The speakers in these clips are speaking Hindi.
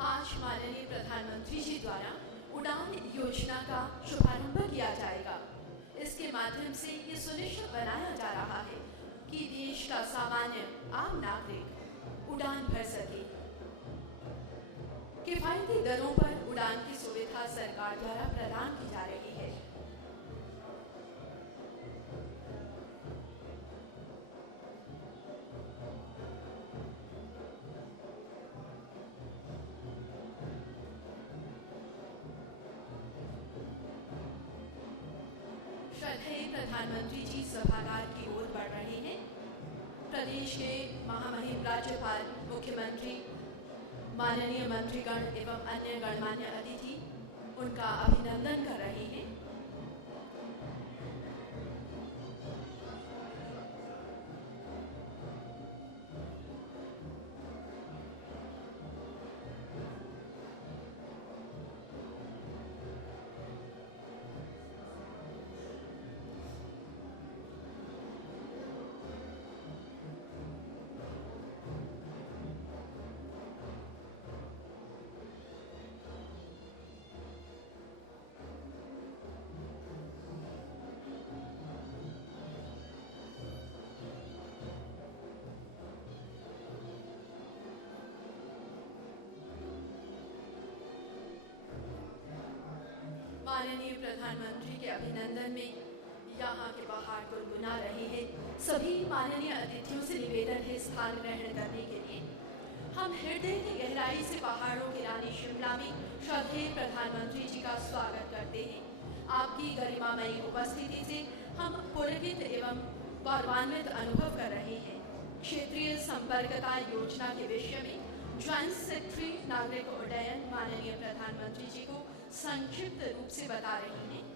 आज माननीय प्रधानमंत्री जी द्वारा उड़ान योजना का शुभारंभ किया जाएगा। इसके माध्यम से ये सुनिश्चित बनाया जा रहा है कि देश का सामान्य आम नागरिक उड़ान भर सके। किफायती दरों पर उड़ान की सुविधा सरकार द्वारा प्रदान की जा रही है। श्रद्धेय प्रधानमंत्री जी सभागार की ओर बढ़ रहे हैं। प्रदेश के महामहिम राज्यपाल, मुख्यमंत्री, माननीय मंत्रीगण एवं अन्य गणमान्य अतिथि उनका अभिनंदन कर रहे हैं। माननीय प्रधानमंत्री के अभिनंदन में यहाँ के पहाड़ गुनगुना रहे हैं। सभी माननीय अतिथियों से निवेदन है स्थान ग्रहण करने के लिए। हम हृदय की गहराई से पहाड़ों की रानी शिमला में श्रद्धेय प्रधानमंत्री जी का स्वागत करते हैं। आपकी गरिमामयी उपस्थिति से हम पुलकित एवं गौरवान्वित अनुभव कर रहे हैं। क्षेत्रीय संपर्कता योजना के विषय में ज्वाइंट सेक्रेटरी नागरिक उड्डयन माननीय प्रधानमंत्री जी को संक्षिप्त रूप से बता रही हैं।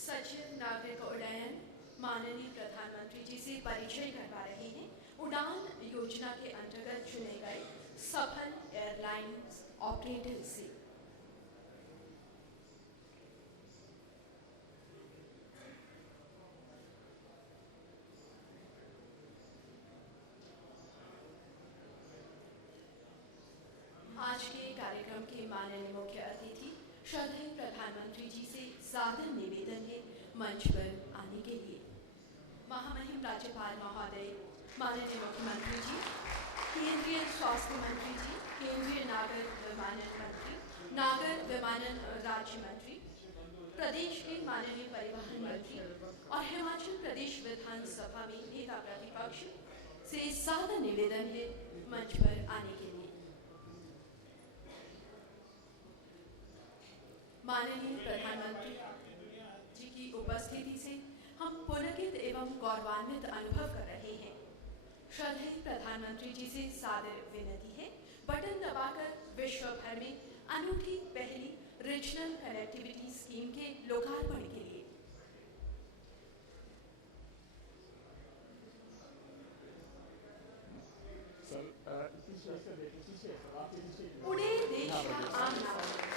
सचिव नागरिक उड्डयन माननीय प्रधानमंत्री जी से परिचय करवा रहे हैं। उड़ान योजना के अंतर्गत चुने गए सफल एयरलाइंस ऑपरेटर से। आज के कार्यक्रम के माननीय मुख्य अतिथि श्रद्धेय प्रधानमंत्री जी से सादर निवेदन है मंच पर आने के लिए। महामहिम राज्यपाल महोदय, माननीय मुख्यमंत्री जी, केंद्रीय स्वास्थ्य मंत्री जी, केंद्रीय नागर विमानन मंत्री, नागर विमानन राज्य मंत्री, प्रदेश के माननीय परिवहन मंत्री और हिमाचल प्रदेश विधानसभा में नेता प्रतिपक्ष से सादर निवेदन है मंच पर आने के लिए। माननीय प्रधानमंत्री जी की उपस्थिति से हम पुलकित एवं गौरवान्वित अनुभव कर रहे हैं। श्रद्धेय प्रधानमंत्री जी से सादर विनती है बटन दबाकर विश्व भर में अनूठी पहली रीजनल कनेक्टिविटी स्कीम के लोकार्पण के लिए। उड़े देश का आम नागरिक।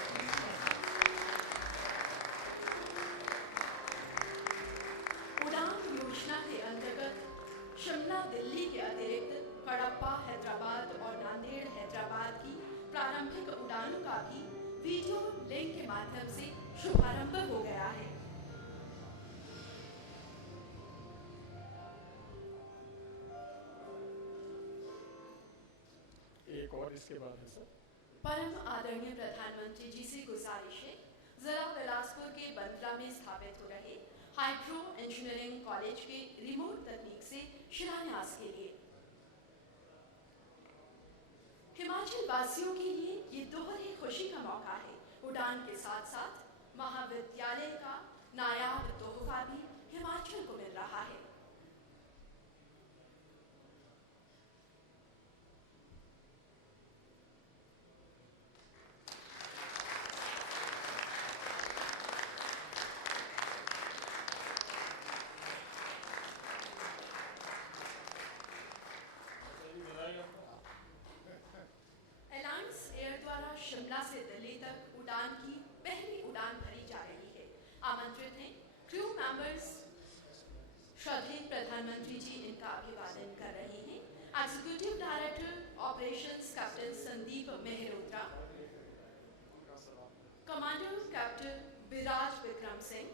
माध्यम से शुभारंभ हो गया है। एक और इसके बाद है सर। परम आदरणीय प्रधानमंत्री जी से गुजारिश है, जिला बिलासपुर के बंदरा में स्थापित हो रहे हाइड्रो इंजीनियरिंग कॉलेज के रिमोट तकनीक से शिलान्यास के लिए। हिमाचल वासियों के लिए ये दोहरी खुशी का मौका है। उड़ान के साथ साथ महाविद्यालय का नायाब तोहफा भी हिमाचल को मिल रहा है। शिमला से दिल्ली तक उड़ान की पहली उड़ान भरी जा रही है। आमंत्रित हैं क्रू मेंबर्स। श्रद्धेय प्रधानमंत्री जी इनका अभिवादन कर रहे हैं। Executive director operations captain Sandeep Mehrotra, commander captain Viraj Vikram Singh,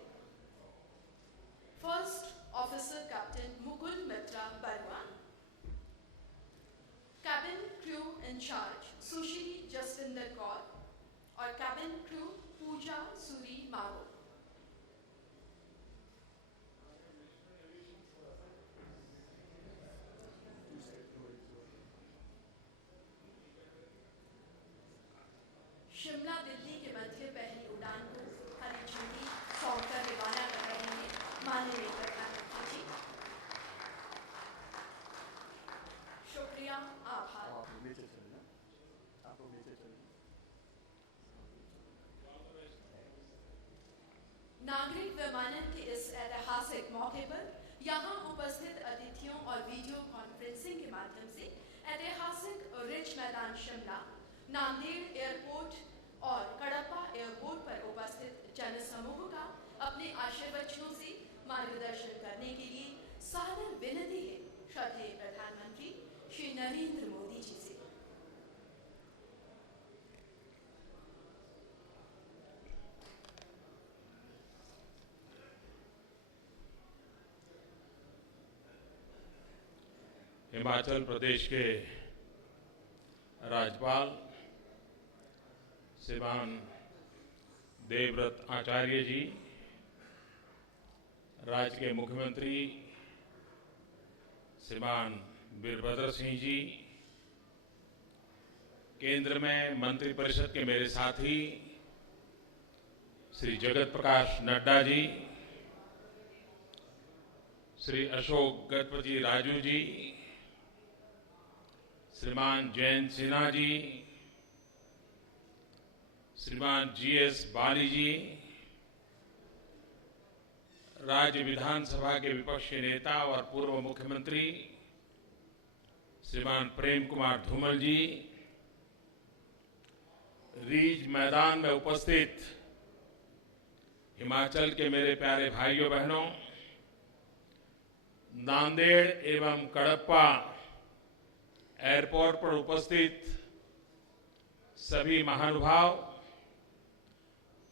first officer captain Mukul Mitra Barma, cabin crew in-charge Sushri Jasvinder Kaur और कैबिन क्रू पूजा सूरी मारो। शिमला दिल्ली के मध्य पहली उड़ान को हरी झंडी सौंपकर रवाना कर रहे हैं माननीय प्रधानमंत्री जी। शुक्रिया, आभार। नागरिक विमानन के इस ऐतिहासिक मौके पर यहाँ उपस्थित अतिथियों और वीडियो कॉन्फ्रेंसिंग के माध्यम से ऐतिहासिक रिज मैदान शिमला, नांदेड़ एयरपोर्ट और कडप्पा एयरपोर्ट पर उपस्थित जनसमूह का अपने आशीर्वचनों से मार्गदर्शन करने के लिए सादर विनती है श्रद्धेय प्रधानमंत्री श्री नरेंद्र मोदी जी से। हिमाचल प्रदेश के राज्यपाल श्रीमान देवव्रत आचार्य जी, राज्य के मुख्यमंत्री श्रीमान वीरभद्र सिंह जी, केंद्र में मंत्रिपरिषद के मेरे साथी श्री जगत प्रकाश नड्डा जी, श्री अशोक गजपति राजू जी, श्रीमान जयंत सिन्हा जी, श्रीमान जीएस बाली जी, राज्य विधानसभा के विपक्ष के नेता और पूर्व मुख्यमंत्री श्रीमान प्रेम कुमार धूमल जी, रिज मैदान में उपस्थित हिमाचल के मेरे प्यारे भाइयों बहनों, नांदेड़ एवं कडप्पा एयरपोर्ट पर उपस्थित सभी महानुभाव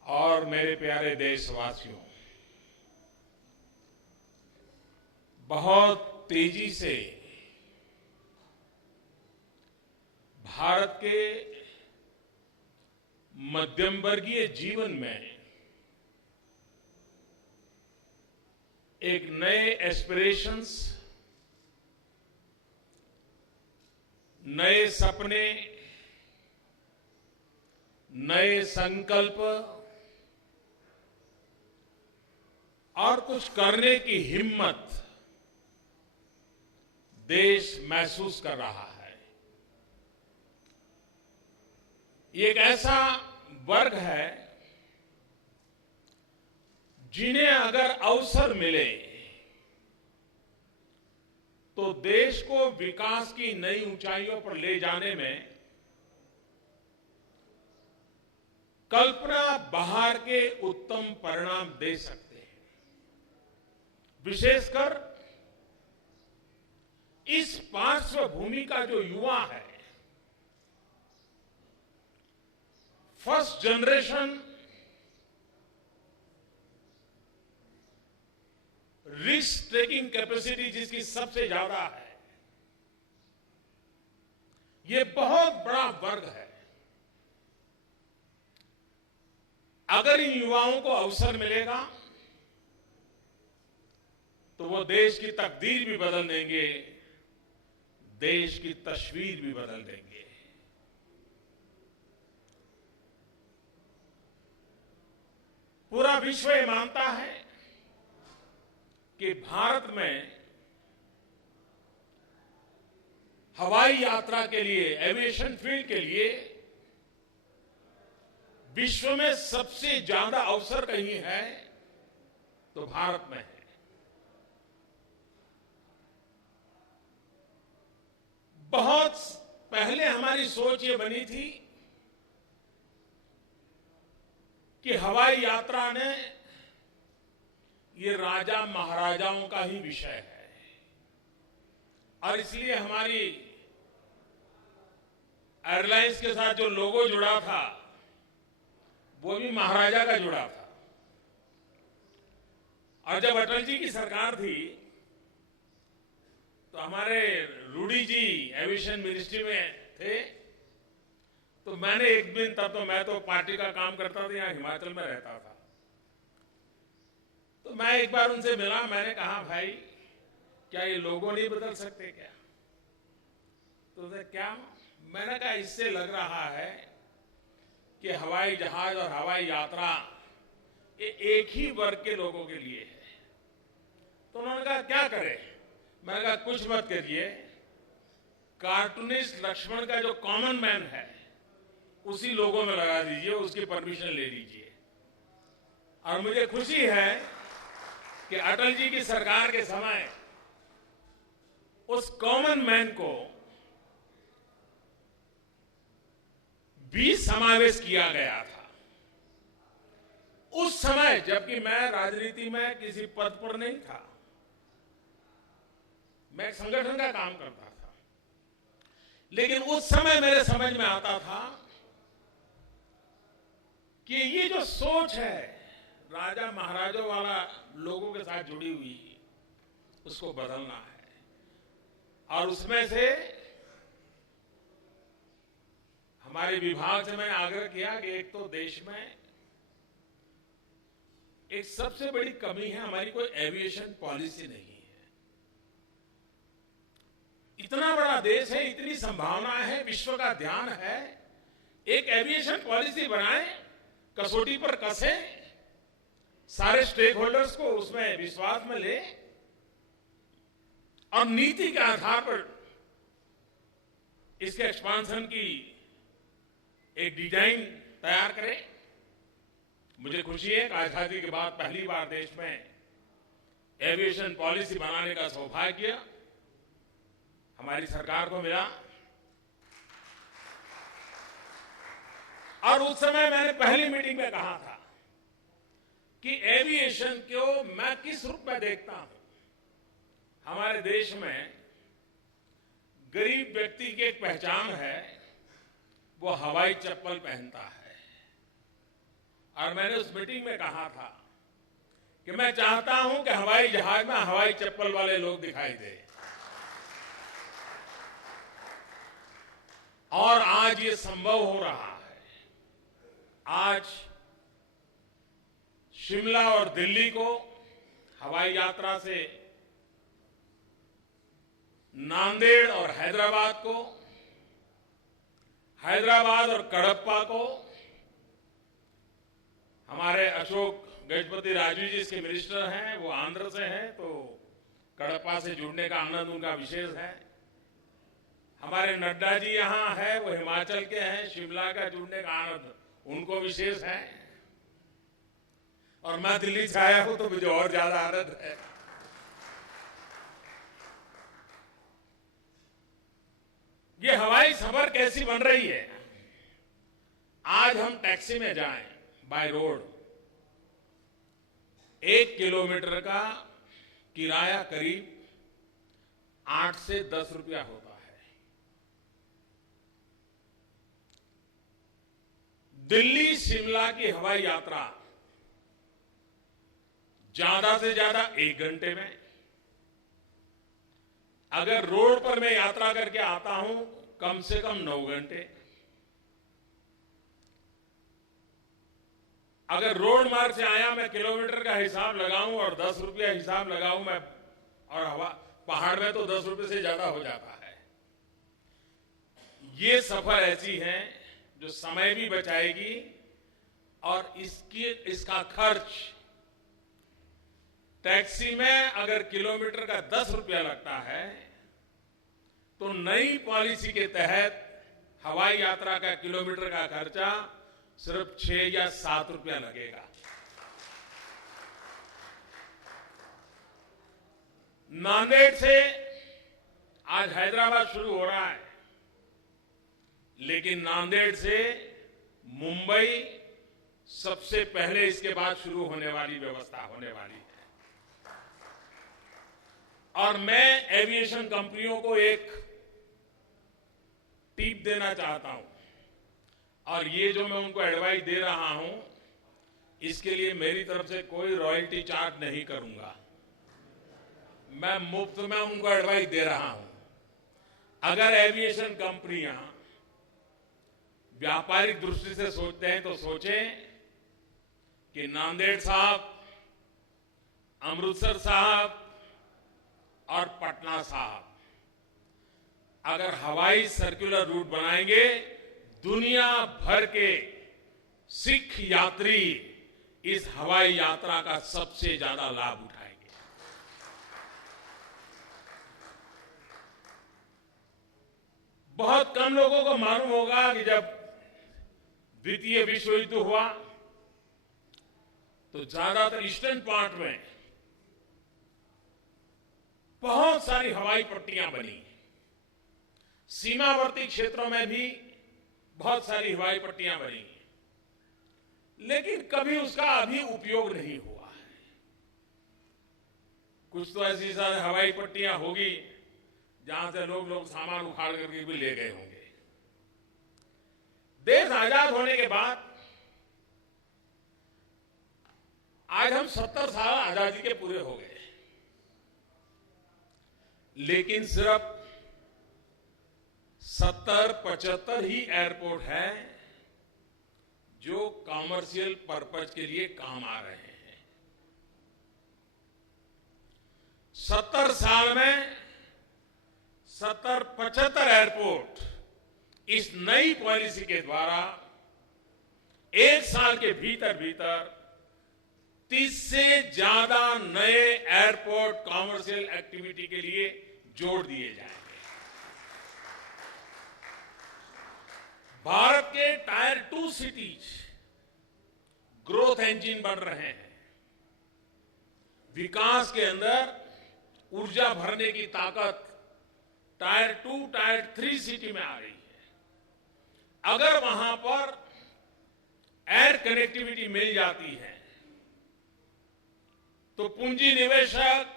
और मेरे प्यारे देशवासियों, बहुत तेजी से भारत के मध्यम वर्गीय जीवन में एक नए एस्पिरेशंस, नए सपने, नए संकल्प और कुछ करने की हिम्मत देश महसूस कर रहा है। ये एक ऐसा वर्ग है जिन्हें अगर अवसर मिले तो देश को विकास की नई ऊंचाइयों पर ले जाने में कल्पना बाहर के उत्तम परिणाम दे सकते हैं। विशेषकर इस पार्श्वभूमि का जो युवा है, first generation risk taking capacity जिसकी सबसे ज्यादा है, ये बहुत बड़ा वर्ग है। अगर इन युवाओं को अवसर मिलेगा तो वो देश की तकदीर भी बदल देंगे, देश की तस्वीर भी बदल देंगे। पूरा विश्व ये मानता है कि भारत में हवाई यात्रा के लिए, एविएशन फील्ड के लिए विश्व में सबसे ज्यादा अवसर कहीं है तो भारत में है। बहुत पहले हमारी सोच ये बनी थी कि हवाई यात्रा ने ये राजा महाराजाओं का ही विषय है और इसलिए हमारी एयरलाइंस के साथ जो लोगो जुड़ा था वो भी महाराजा का जुड़ा था। और जब अटल जी की सरकार थी तो हमारे रूडी जी एविएशन मिनिस्ट्री में थे, तो मैंने एक दिन, तब तो मैं तो पार्टी का काम करता था, यहाँ हिमाचल में रहता था, तो मैं एक बार उनसे मिला। मैंने कहा भाई क्या ये लोगों नहीं बदल सकते क्या? तो उन्होंने क्या? मैंने कहा इससे लग रहा है कि हवाई जहाज और हवाई यात्रा ये एक ही वर्ग के लोगों के लिए है। तो उन्होंने कहा क्या करें? मैंने कहा कुछ मत करिए, कार्टूनिस्ट लक्ष्मण का जो कॉमन मैन है उसी लोगों में लगा दीजिए, उसकी परमिशन ले लीजिए। और मुझे खुशी है कि अटल जी की सरकार के समय उस कॉमन मैन को भी समावेश किया गया था। उस समय जबकि मैं राजनीति में किसी पद पर नहीं था, मैं एक संगठन का काम करता था, लेकिन उस समय मेरे समझ में आता था कि ये जो सोच है राजा महाराजों वाला लोगों के साथ जुड़ी हुई, उसको बदलना है। और उसमें से हमारे विभाग से मैंने आग्रह किया कि एक तो देश में एक सबसे बड़ी कमी है, हमारी कोई एविएशन पॉलिसी नहीं है। इतना बड़ा देश है, इतनी संभावनाएं हैं, विश्व का ध्यान है, एक एविएशन पॉलिसी बनाएं, कसौटी पर कसें, सारे स्टेक होल्डर्स को उसमें विश्वास में ले और नीति के आधार पर इसके एक्सपांशन की एक डिजाइन तैयार करें। मुझे खुशी है कि आजादी के बाद पहली बार देश में एविएशन पॉलिसी बनाने का सौभाग्य हमारी सरकार को मिला। और उस समय मैंने पहली मीटिंग में कहा था कि एविएशन को मैं किस रूप में देखता हूं। हमारे देश में गरीब व्यक्ति की एक पहचान है, वो हवाई चप्पल पहनता है। और मैंने उस मीटिंग में कहा था कि मैं चाहता हूं कि हवाई जहाज में हवाई चप्पल वाले लोग दिखाई दे। और आज ये संभव हो रहा है। आज शिमला और दिल्ली को हवाई यात्रा से, नांदेड़ और हैदराबाद को, हैदराबाद और कडप्पा को, हमारे अशोक गजपति राजू जी इसके मिनिस्टर हैं, वो आंध्र से हैं, तो कडप्पा से जुड़ने का आनंद उनका विशेष है। हमारे नड्डा जी यहां है, वो हिमाचल के हैं, शिमला का जुड़ने का आनंद उनको विशेष है। और मैं दिल्ली से आया हूं तो मुझे और ज्यादा आनंद है। ये हवाई सफर कैसी बन रही है। आज हम टैक्सी में जाएं बाय रोड, 1 किलोमीटर का किराया करीब 8 से 10 रुपया होता है। दिल्ली शिमला की हवाई यात्रा ज्यादा से ज्यादा 1 घंटे में। अगर रोड पर मैं यात्रा करके आता हूं कम से कम 9 घंटे। अगर रोड मार्ग से आया मैं किलोमीटर का हिसाब लगाऊं और 10 रुपया हिसाब लगाऊं मैं, और हवा पहाड़ में तो 10 रुपये से ज्यादा हो जाता है। ये सफर ऐसी है जो समय भी बचाएगी और इसका खर्च टैक्सी में अगर किलोमीटर का 10 रुपया लगता है तो नई पॉलिसी के तहत हवाई यात्रा का किलोमीटर का खर्चा सिर्फ 6 या 7 रुपया लगेगा। नांदेड़ से आज हैदराबाद शुरू हो रहा है, लेकिन नांदेड़ से मुंबई सबसे पहले इसके बाद शुरू होने वाली व्यवस्था होने वाली है। और मैं एविएशन कंपनियों को एक टिप देना चाहता हूं, और ये जो मैं उनको एडवाइस दे रहा हूं इसके लिए मेरी तरफ से कोई रॉयल्टी चार्ज नहीं करूंगा। मैं मुफ्त में उनको एडवाइस दे रहा हूं। अगर एविएशन कंपनियां व्यापारिक दृष्टि से सोचते हैं तो सोचें कि नांदेड़ साहब, अमृतसर साहब और पटना साहब अगर हवाई सर्कुलर रूट बनाएंगे, दुनिया भर के सिख यात्री इस हवाई यात्रा का सबसे ज्यादा लाभ उठाएंगे। बहुत कम लोगों को मालूम होगा कि जब द्वितीय विश्व युद्ध हुआ तो ज्यादातर ईस्टर्न पार्ट में बहुत सारी हवाई पट्टियां बनी। सीमावर्ती क्षेत्रों में भी बहुत सारी हवाई पट्टियां बनी, लेकिन कभी उसका अभी उपयोग नहीं हुआ है। कुछ तो ऐसी सारी हवाई पट्टियां होगी जहां से लोग सामान उखाड़ करके भी ले गए होंगे। देश आजाद होने के बाद आज हम 70 साल आजादी के पूरे हो गए, लेकिन सिर्फ 70-75 ही एयरपोर्ट हैं जो कॉमर्शियल पर्पज के लिए काम आ रहे हैं। 70 साल में 70-75 एयरपोर्ट इस नई पॉलिसी के द्वारा 1 साल के भीतर 30 से ज्यादा नए एयरपोर्ट कॉमर्शियल एक्टिविटी के लिए जोड़ दिए जाएंगे। भारत के टायर 2 सिटीज ग्रोथ इंजन बन रहे हैं। विकास के अंदर ऊर्जा भरने की ताकत टायर 2, टायर 3 सिटी में आ रही है। अगर वहां पर एयर कनेक्टिविटी मिल जाती है तो पूंजी निवेशक,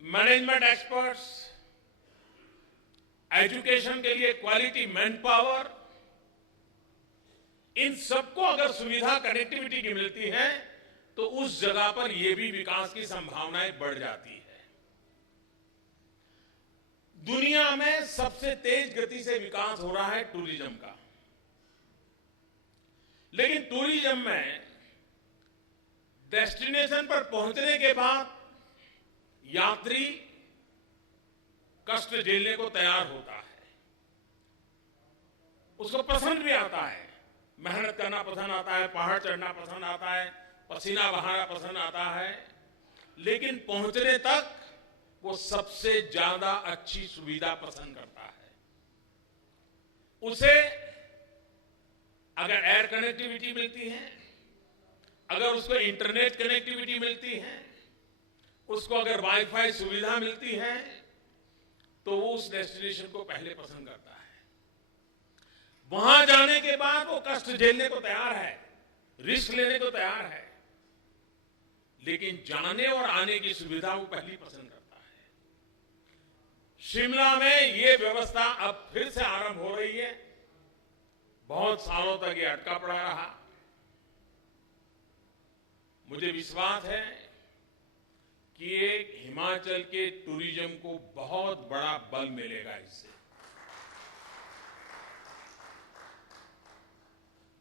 मैनेजमेंट एक्सपर्ट्स, एजुकेशन के लिए क्वालिटी मैन पावर, इन सबको अगर सुविधा कनेक्टिविटी की मिलती है तो उस जगह पर यह भी विकास की संभावनाएं बढ़ जाती है। दुनिया में सबसे तेज गति से विकास हो रहा है टूरिज्म का, लेकिन टूरिज्म में डेस्टिनेशन पर पहुंचने के बाद यात्री कष्ट झेलने को तैयार होता है। उसको पसंद भी आता है, मेहनत करना पसंद आता है, पहाड़ चढ़ना पसंद आता है, पसीना बहाना पसंद आता है, लेकिन पहुंचने तक वो सबसे ज्यादा अच्छी सुविधा पसंद करता है। उसे अगर एयर कनेक्टिविटी मिलती है, अगर उसको इंटरनेट कनेक्टिविटी मिलती है, उसको अगर वाईफाई सुविधा मिलती है, तो वो उस डेस्टिनेशन को पहले पसंद करता है। वहां जाने के बाद वो कष्ट झेलने को तैयार है, रिस्क लेने को तैयार है, लेकिन जाने और आने की सुविधा वो पहली पसंद करता है। शिमला में ये व्यवस्था अब फिर से आरंभ हो रही है। बहुत सालों तक ये अटका पड़ा रहा। मुझे विश्वास है कि एक हिमाचल के टूरिज्म को बहुत बड़ा बल मिलेगा इससे।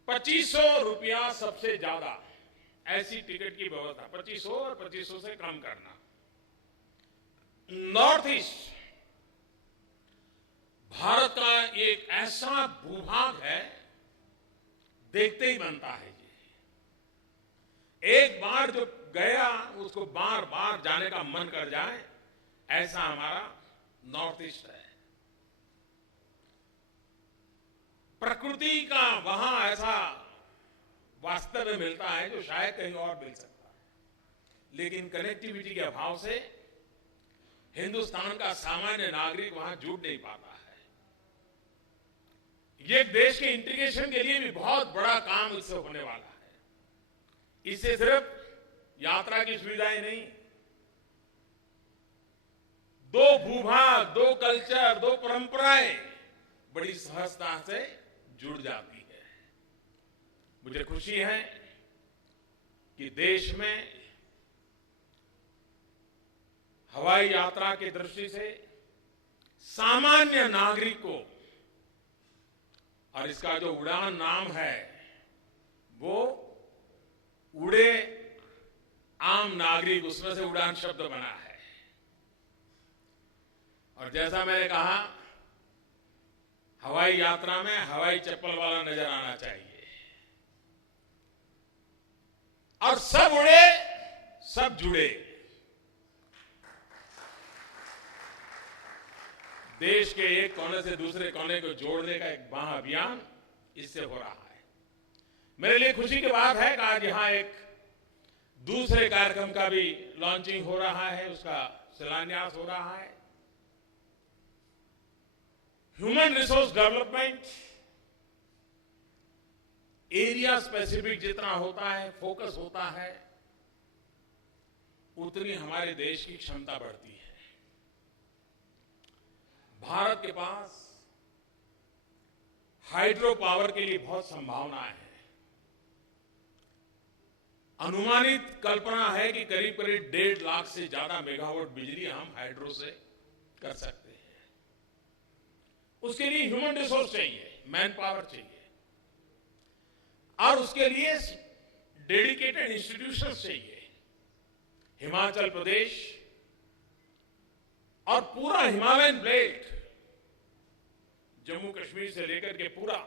2500 रुपया सबसे ज्यादा ऐसी टिकट की व्यवस्था, 2500 और 2500 से कम करना। नॉर्थ ईस्ट भारत का एक ऐसा भूभाग है, देखते ही बनता है जी। एक बार जो गया उसको बार बार जाने का मन कर जाए, ऐसा हमारा नॉर्थ ईस्ट है। प्रकृति का वहां ऐसा वास्तव में मिलता है जो शायद कहीं और मिल सकता है, लेकिन कनेक्टिविटी के अभाव से हिंदुस्तान का सामान्य नागरिक वहां जुड़ नहीं पाता है। ये देश के इंटीग्रेशन के लिए भी बहुत बड़ा काम इससे होने वाला है। इससे सिर्फ यात्रा की सुविधाएं नहीं, दो भूभाग, दो कल्चर, दो परंपराएं बड़ी सहजता से जुड़ जाती है। मुझे खुशी है कि देश में हवाई यात्रा की दृष्टि से सामान्य नागरिक को, और इसका जो उड़ान नाम है वो उड़े आम नागरिक, उसमें से उड़ान शब्द बना है। और जैसा मैंने कहा, हवाई यात्रा में हवाई चप्पल वाला नजर आना चाहिए, और सब उड़े सब जुड़े। देश के एक कोने से दूसरे कोने को जोड़ने का एक महाअभियान इससे हो रहा है। मेरे लिए खुशी की बात है कि आज यहां एक दूसरे कार्यक्रम का भी लॉन्चिंग हो रहा है, उसका शिलान्यास हो रहा है। Human resource development area specific जितना होता है, फोकस होता है, उतनी हमारे देश की क्षमता बढ़ती है। भारत के पास हाइड्रो पावर के लिए बहुत संभावनाएं हैं। अनुमानित कल्पना है कि करीब करीब 1.5 लाख से ज्यादा मेगावाट बिजली हम हाइड्रो से कर सकते हैं। उसके लिए ह्यूमन रिसोर्स चाहिए, मैन पावर चाहिए, और उसके लिए डेडिकेटेड इंस्टीट्यूशंस चाहिए। हिमाचल प्रदेश और पूरा हिमालयन बेल्ट, जम्मू कश्मीर से लेकर के पूरा,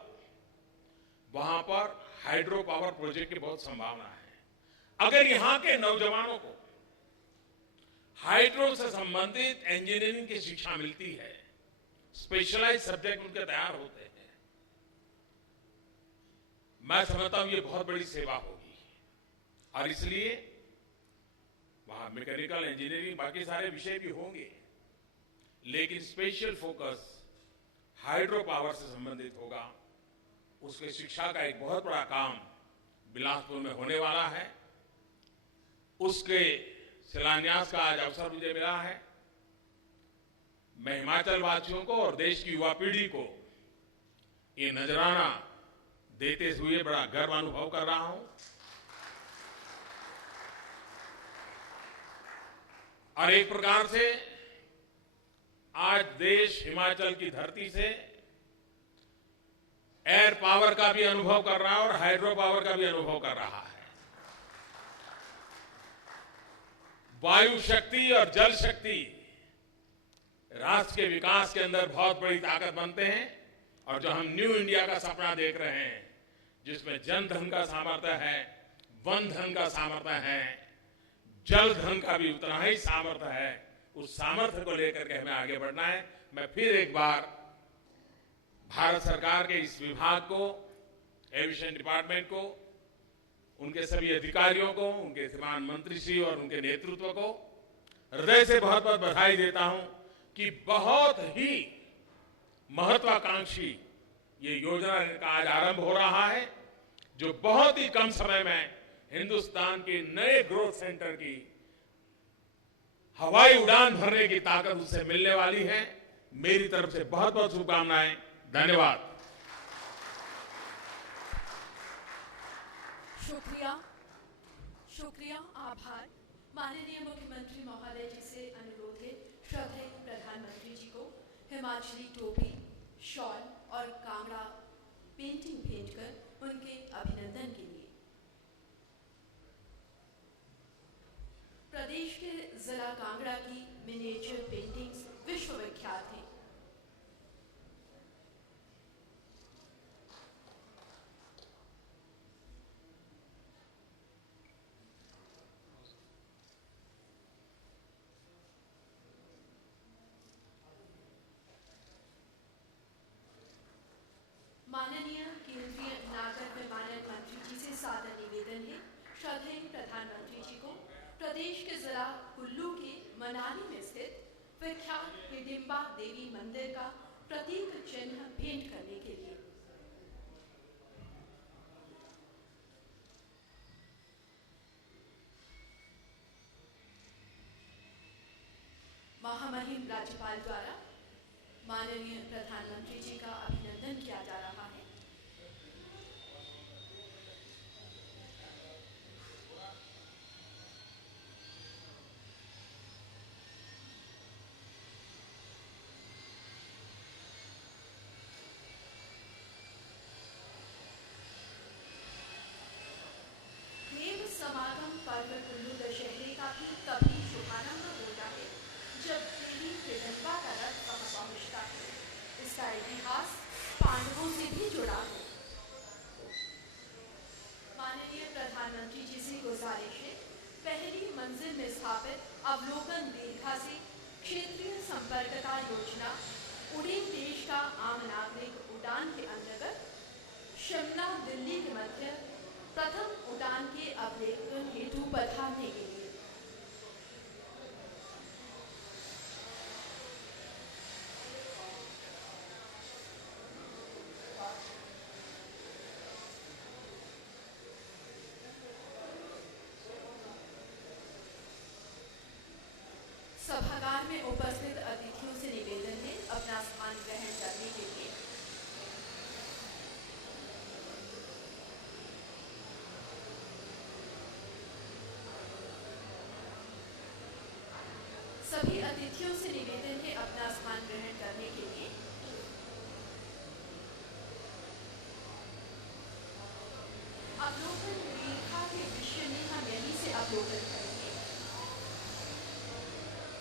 वहां पर हाइड्रो पावर प्रोजेक्ट की बहुत संभावना है। अगर यहां के नौजवानों को हाइड्रो से संबंधित इंजीनियरिंग की शिक्षा मिलती है, स्पेशलाइज सब्जेक्ट उनके तैयार होते हैं, मैं समझता हूं ये बहुत बड़ी सेवा होगी। और इसलिए वहां मैकेनिकल इंजीनियरिंग, बाकी सारे विषय भी होंगे, लेकिन स्पेशल फोकस हाइड्रो पावर से संबंधित होगा। उसके शिक्षा का एक बहुत बड़ा काम बिलासपुर में होने वाला है। उसके शिलान्यास का आज अवसर मुझे मिला है। मैं हिमाचल वासियों को और देश की युवा पीढ़ी को ये नजराना देते हुए बड़ा गर्व अनुभव कर रहा हूं। और एक प्रकार से आज देश हिमाचल की धरती से एयर पावर का भी अनुभव कर रहा है और हाइड्रो पावर का भी अनुभव कर रहा है। वायु शक्ति और जल शक्ति राष्ट्र के विकास के अंदर बहुत बड़ी ताकत बनते हैं। और जो हम न्यू इंडिया का सपना देख रहे हैं, जिसमें जन धन का सामर्थ्य है, वन धन का सामर्थ्य है, जल धन का भी उतना ही सामर्थ्य है, उस सामर्थ्य को लेकर के हमें आगे बढ़ना है। मैं फिर एक बार भारत सरकार के इस विभाग को, एविएशन डिपार्टमेंट को, उनके सभी अधिकारियों को, उनके श्रीमान मंत्री श्री और उनके नेतृत्व को हृदय से बहुत बहुत बधाई देता हूं कि बहुत ही महत्वाकांक्षी ये योजना का आज आरंभ हो रहा है, जो बहुत ही कम समय में हिंदुस्तान के नए ग्रोथ सेंटर की हवाई उड़ान भरने की ताकत उससे मिलने वाली है। मेरी तरफ से बहुत बहुत शुभकामनाएं। धन्यवाद। शुक्रिया शुक्रिया, आभार। माननीय मुख्यमंत्री महोदय जी से अनुरोध है श्रद्धेय प्रधानमंत्री जी को हिमाचली टोपी, शॉल और कांगड़ा पेंटिंग भेंट कर उनके अभिनंदन के लिए। प्रदेश के जिला कांगड़ा की मिनिएचर पेंटिंग्स विश्वविख्यात हैं। माननीय केंद्रीय नागर विमानन मंत्री जी से सादर निवेदन है श्रद्धेय प्रधानमंत्री जी को प्रदेश के जिला कुल्लू के मनाली में स्थित विख्यात हिडिंबा देवी मंदिर का प्रतीक चिन्ह भेंट करने के लिए। महामहिम राज्यपाल द्वारा माननीय प्रधानमंत्री जी का अभिनंदन किया जा रहा है। देव समागम पर्व कुल्लू दशहरे का भी तभी शुभारंभ होता है जब देवी हिडिंबा का रथ वहां पहुंचता है। इसका इतिहास पांडवों से भी जुड़ा है। माननीय प्रधानमंत्री जी से गुजारिश है पहली मंजिल में स्थापित अवलोकन दीर्घा से क्षेत्रीय संपर्कता योजना उड़ीन देश का आम नागरिक उड़ान के अंतर्गत शिमला दिल्ली के मध्य प्रथम उड़ान के अवलोकन हेतु पधारने के लिए। सभागार में उपस्थित अतिथियों से निवेदन है अपना स्थान ग्रहण करने के लिए। सभी अतिथियों से निवेदन है अपना स्थान ग्रहण करने के लिए। अवलोकन दीर्घा के विषय में हम यहीं से अवलोकन करेंगे।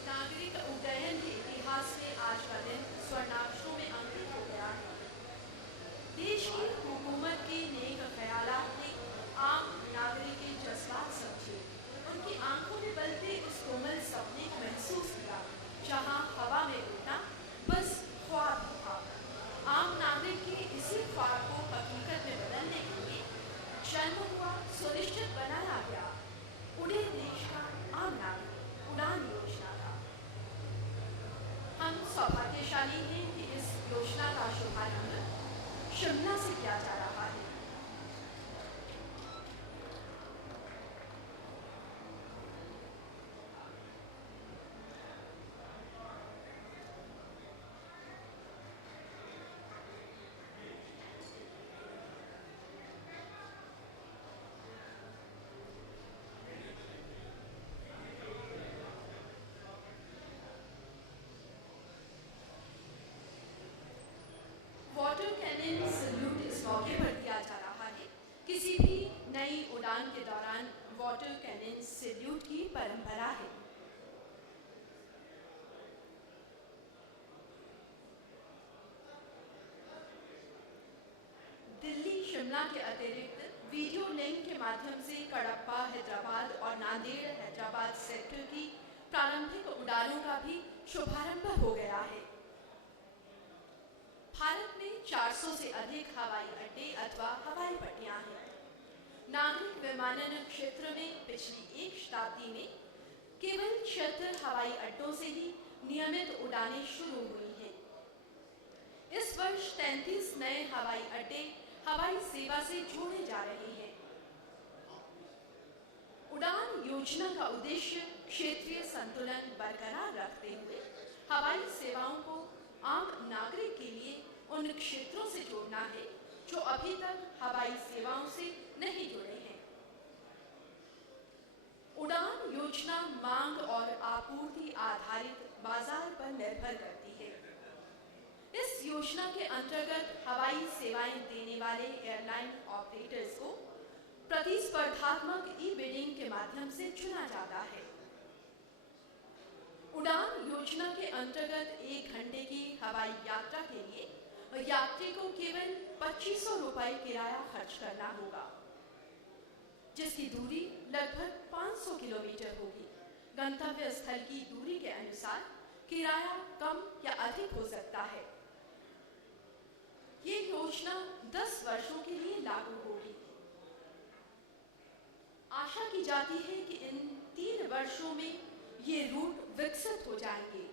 नागरिक उड्डयन के इतिहास में आज का दिन स्वर्णाक्षरों में अंकित हो गया है। देश की हुकूमत के नेक ख्यालात ने आम नागरिक के जज्बात समझे। उनकी आंखों में बलते उस कोमल सपने को महसूस किया जहां हवा में उड़ना बस ख्वाब था। आम नागरिक के इसी ख्वाब को हकीकत में बदलने के लिए जन्म हुआ, सुनिश्चित बनाया गया उड़े देश का आम नागरिक उड़ान योजना का। हम सौभाग्यशाली हैं कि इस योजना का शुभारंभ शिमला से किया जा रहा है। वाटर कैनन सल्यूट इस मौके पर दिया जा रहा है। किसी भी नई उड़ान के दौरान वाटर कैनन सल्यूट की परंपरा है। दिल्ली शिमला के अतिरिक्त वीडियो लिंक के माध्यम से कडप्पा हैदराबाद और नांदेड़ हैदराबाद सेक्टर की प्रारंभिक उड़ानों का भी शुभारंभ हो गया है। भारत में 400 से अधिक हवाई अड्डे अथवा हवाई पट्टियां हैं। नागरिक विमानन क्षेत्र में पिछली एक शताब्दी में केवल 76 हवाई अड्डों से ही नियमित उड़ानें शुरू हुई हैं। इस वर्ष 33 नए हवाई अड्डे हवाई सेवा से जोड़े जा रहे हैं। उड़ान योजना का उद्देश्य क्षेत्रीय संतुलन बरकरार रखते हुए हवाई सेवाओं को आम नागरिक के लिए उन क्षेत्रों से जोड़ना है जो अभी तक हवाई सेवाओं से नहीं जुड़े हैं। उड़ान योजना मांग और आपूर्ति आधारित बाजार पर निर्भर करती है। इस योजना के अंतर्गत हवाई सेवाएं देने वाले एयरलाइन ऑपरेटर्स को प्रतिस्पर्धात्मक ई-बिडिंग के माध्यम से चुना जाता है। उड़ान योजना के अंतर्गत 1 घंटे की हवाई यात्रा के लिए यात्री को केवल 2500 रुपये किराया खर्च करना होगा, जिसकी दूरी लगभग 500 किलोमीटर होगी। गंतव्य स्थल की दूरी के अनुसार किराया कम या अधिक हो सकता है। ये योजना 10 वर्षों के लिए लागू होगी। आशा की जाती है कि इन 3 वर्षों में ये रूट विकसित हो जाएंगे।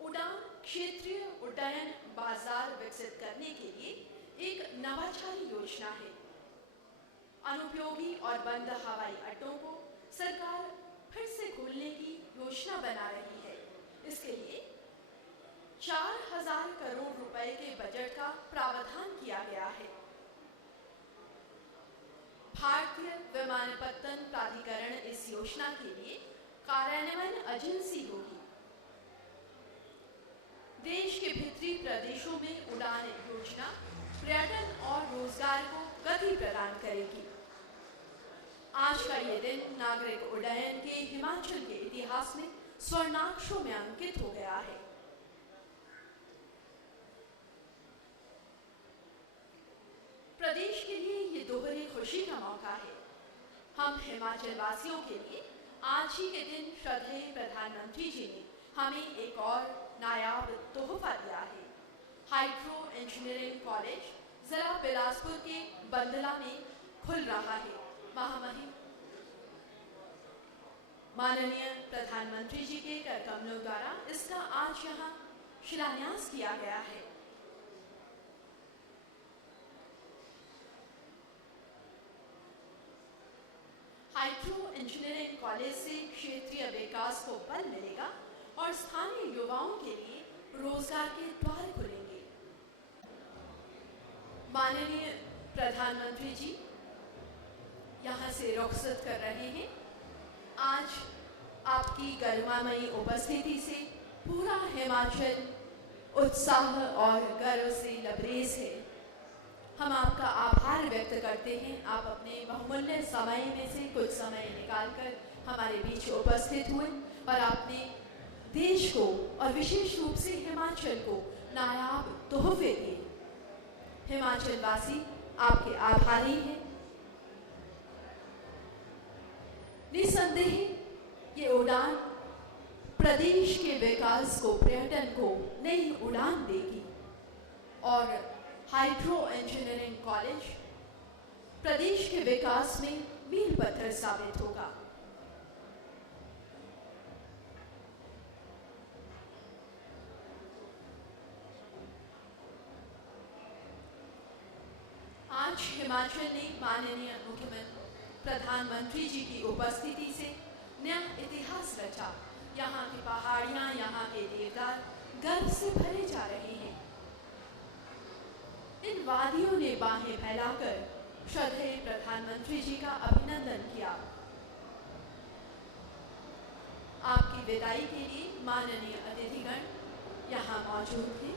उड़ान क्षेत्रीय उड्डयन बाजार विकसित करने के लिए एक नवाचारी योजना है। अनुपयोगी और बंद हवाई अड्डों को सरकार फिर से खोलने की योजना बना रही है। इसके लिए 4000 करोड़ रुपए के बजट का प्रावधान किया गया है। भारतीय विमानपत्तन प्राधिकरण इस योजना के लिए कार्यान्वयन एजेंसी होगी। देश के भीतरी प्रदेशों में उड़ान योजना पर्यटन और रोजगार को गति प्रदान करेगी। आज का ये दिन नागरिक उड्डयन के हिमाचल के इतिहास में स्वर्णाक्षरों में अंकित हो गया है। प्रदेश के लिए ये दोहरी खुशी का मौका है। हम हिमाचल वासियों के लिए आज ही के दिन श्रद्धेय प्रधानमंत्री जी ने हमें एक और नायाब तोहफा दिया है। हाइड्रो इंजीनियरिंग कॉलेज जिला बिलासपुर के बंदला में खुल रहा है। महामहिम माननीय प्रधानमंत्री जी के कर कमलों द्वारा इसका आज यहाँ शिलान्यास किया गया है। हाइड्रो इंजीनियरिंग कॉलेज से क्षेत्रीय विकास को बल मिलेगा और स्थानीय युवाओं के लिए रोजगार के द्वार खुलेंगे। माननीय प्रधानमंत्री जी यहाँ से रुखसत कर रहे हैं। आज आपकी गरिमामयी उपस्थिति से पूरा हिमाचल उत्साह और गर्व से लबरेज है। हम आपका आभार व्यक्त करते हैं। आप अपने बहुमूल्य समय में से कुछ समय निकालकर हमारे बीच उपस्थित हुए और आपने देश को और विशेष रूप से हिमाचल को नायाब तोहफे दिए। हिमाचल वासी आपके आभारी हैं। निसंदेह ये उड़ान प्रदेश के विकास को, पर्यटन को नई उड़ान देगी और हाइड्रो इंजीनियरिंग कॉलेज प्रदेश के विकास में मील पत्थर साबित होगा। आज हिमाचल ने माननीय मुख्यमंत्री प्रधानमंत्री जी की उपस्थिति से नया इतिहास रचा। यहाँ की पहाड़ियाँ, यहाँ के देवदार गर्व से भरे जा रहे हैं। इन वादियों ने बाहें फैलाकर श्रद्धेय प्रधानमंत्री जी का अभिनंदन किया। आपकी विदाई के लिए माननीय अतिथिगण यहाँ मौजूद थे।